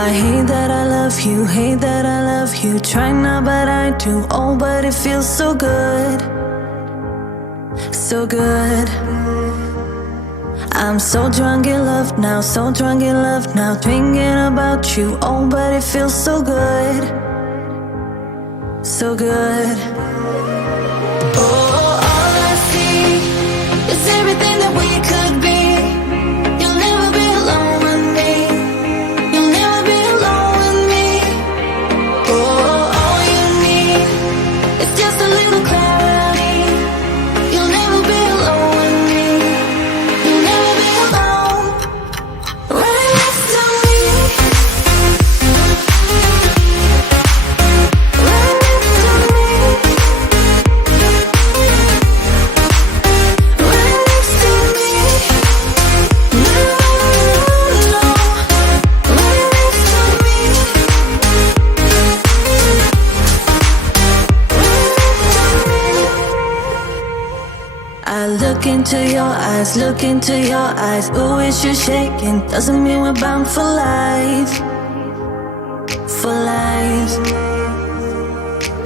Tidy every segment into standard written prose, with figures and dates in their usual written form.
I hate that I love you, hate that I love you. Try not, but I do. Oh, but it feels so good, so good. I'm so drunk in love now, so drunk in love now. Thinking about you, oh, but it feels so good, so good. Oh, all I see is everything that we could be. You'll never be alone with me. You'll never be alone with me. Oh, all you need is just a little clarity. You'll never be alone with me. You'll never be alone. Right next to me. Right next to me. Right next to me. No, no. Right next to me. I look into your eyes, look into your eyes. Ooh, it's you shaking. Doesn't mean we're bound for life, for life.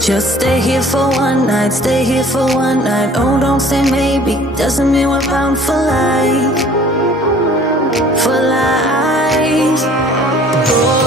Just stay here for one night, stay here for one night. Oh, don't say maybe. Doesn't mean we're bound for life, for life. Oh.